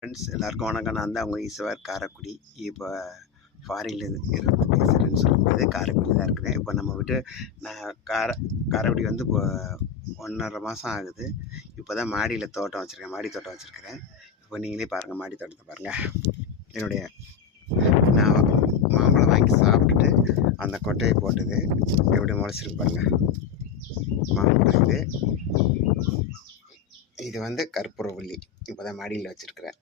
Friends எல்லாருக்கும் வணக்கம். நான் தான் அவங்க ஈஸ்வர் காரைக்குடி. இப்போ ஃபாரின்ல இருந்து பேசுகிறேன்னு சொல்ல முடியாது, காரைக்குடி தான் இருக்கிறேன். இப்போ நம்ம விட்டு நான் காரைக்குடி வந்து இப்போ 1.5 மாதம் ஆகுது. இப்போ தான் மாடியில் தோட்டம் வச்சுருக்கேன், மாடி தோட்டம் வச்சுருக்கிறேன். இப்போ நீங்களே பாருங்கள், மாடி தோட்டத்தை பாருங்கள். என்னுடைய நான் மாம்பழம் வாங்கி சாப்பிட்டுட்டு அந்த கொட்டையை போட்டது எப்படி முளைச்சிருக்கு பாருங்கள். மாம்பழம் இது வந்து கற்பூரவள்ளி. இப்போ தான் மாடியில் வச்சுருக்கிறேன்.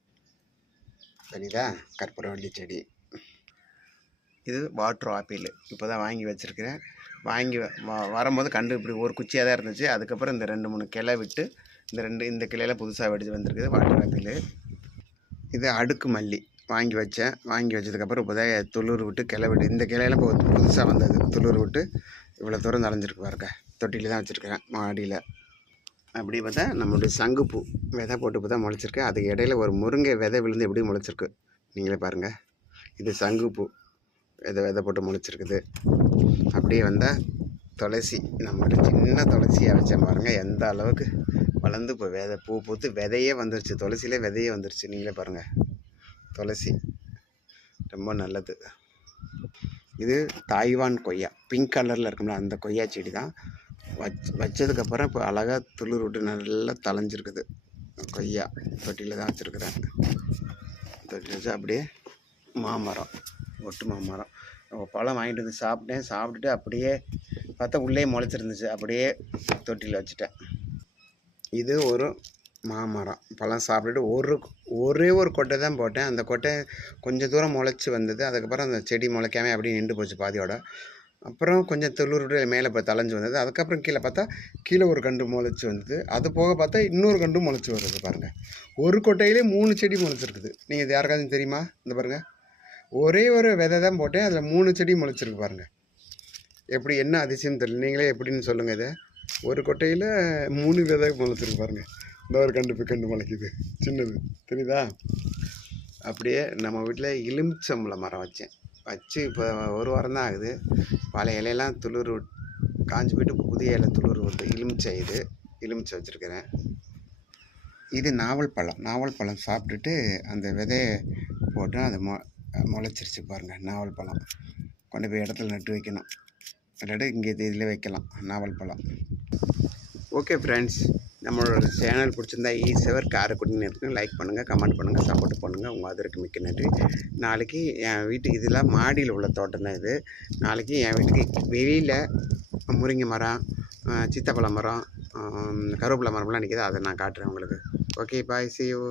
சரிதா, கற்பூரவள்ளி செடி. இது வாட்டர் ஆப்பிள். இப்போ தான் வாங்கி வச்சுருக்கிறேன். வாங்கி வரும்போது கண்டு இப்படி ஒரு குச்சியாக தான் இருந்துச்சு. அதுக்கப்புறம் இந்த 2-3 கிளை விட்டு இந்த கிளையில் புதுசாக வெடிச்சு வந்திருக்குது வாட்டர் ஆப்பிள். இது அடுக்கு மல்லி வாங்கி வச்சேன். வாங்கி வச்சதுக்கப்புறம் இப்போ தான் துளிர் விட்டு கிளை விட்டு இந்த கிளையெல்லாம் இப்போ புதுசாக வந்தது. துளிர் விட்டு இவ்வளோ தூரம் நனைஞ்சிருக்கு பாருங்க. தொட்டியில் தான் வச்சுருக்கிறேன் மாடியில். அப்படி பார்த்தா நம்மளுடைய சங்குப்பூ விதை போட்டு இப்போ தான் முளைச்சிருக்கு. அதுக்கு இடையில ஒரு முருங்கை விதை விழுந்து எப்படி முளைச்சிருக்கு நீங்களே பாருங்கள். இது சங்குப்பூ விதை போட்டு முளைச்சிருக்குது. அப்படியே வந்தால் துளசி, நம்மகிட்ட சின்ன துளசியாக வச்சேன் பாருங்கள், எந்த அளவுக்கு வளர்ந்து இப்போ பூ பூத்து விதையே வந்துருச்சு. துளசியிலே விதையே வந்துருச்சு. நீங்களே பாருங்கள். துளசி ரொம்ப நல்லது. இது தாய்வான் கொய்யா, பிங்க் கலரில் இருக்கும்ல, அந்த கொய்யா செடி தான். வச்சதுக்கப்புறம் இப்போ அழகாக துளிர் விட்டு நல்லா தளைஞ்சிருக்குது. கொய்யா தொட்டியில் தான் வச்சுருக்குறேன். தொட்டியில் வச்சு அப்படியே மாமரம், ஒட்டு மாமரம். பழம் வாங்கிட்டு வந்து சாப்பிட்டுட்டு அப்படியே பார்த்தா உள்ளே முளைச்சிருந்துச்சு. அப்படியே தொட்டியில் வச்சுட்டேன். இது ஒரு மாமரம். பழம் சாப்பிட்டுட்டு ஒரே ஒரு கொட்டை தான் போட்டேன். அந்த கொட்டை கொஞ்சம் தூரம் முளைச்சி வந்தது. அதுக்கப்புறம் அந்த செடி முளைக்காமல் அப்படியே நின்று போச்சு பாதியோட. அப்புறம் கொஞ்சம் துளிர்விட்டு மேலே இப்போ தளைஞ்சு வந்தது. அதுக்கப்புறம் கீழே பார்த்தா கீழே ஒரு கண்டு முளைச்சி வந்தது. அது போக பார்த்தா இன்னொரு கண்டு முளைச்சி வருது பாருங்கள். ஒரு கொட்டையிலே 3 செடி முளைச்சிருக்குது. நீங்கள் இது யாருக்காச்சும் தெரியுமா? இந்த பாருங்கள், ஒரே ஒரு விதை தான் போட்டேன், அதில் 3 செடி முளைச்சிருக்கு பாருங்கள். எப்படி, என்ன அதிசயம் தெரியல. நீங்களே எப்படின்னு சொல்லுங்கள். இதை ஒரு கொட்டையில் 3 விதை முளைச்சிருக்கு பாருங்கள். இந்த ஒரு கண்டு முளைக்குது, சின்னது தெரியுதா? அப்படியே நம்ம வீட்டில் எலுமிச்சம்பழம் மரம் வச்சு இப்போ 1 வாரம் தான் ஆகுது. பழைய இலையெல்லாம் துளிர் காஞ்சி போய்ட்டு புதிய இலை துளிர் விட்டு எலுமிச்சை வச்சுருக்கிறேன். இது நாவல் பழம் சாப்பிட்டுட்டு அந்த விதையை போட்டு அது முளைச்சிருச்சு பாருங்கள். நாவல் பழம் கொண்டு போய் இடத்துல நட்டு வைக்கணும், இல்லாட்டி இங்கே இதில் வைக்கலாம் நாவல் பழம். ஓகே ஃப்ரெண்ட்ஸ், நம்மளோட சேனல் பிடிச்சிருந்தா ஈஸ்வர் காரைக்குடின்னு இருக்குங்க. லைக் பண்ணுங்கள், கமெண்ட் பண்ணுங்கள், சப்போர்ட் பண்ணுங்கள். உங்கள் அதற்கு மிக்க நன்றி. நாளைக்கு என் வீட்டுக்கு, இதெல்லாம் மாடியில் உள்ள தோட்டம் தான் இது. நாளைக்கு என் வீட்டுக்கு வெளியில் முருங்கை மரம், சீத்தாப்பழ மரம், கருவேப்பிலை மரம்லாம் நிற்கிது. அதை நான் காட்டுறேன் உங்களுக்கு. Okay, bye, see you.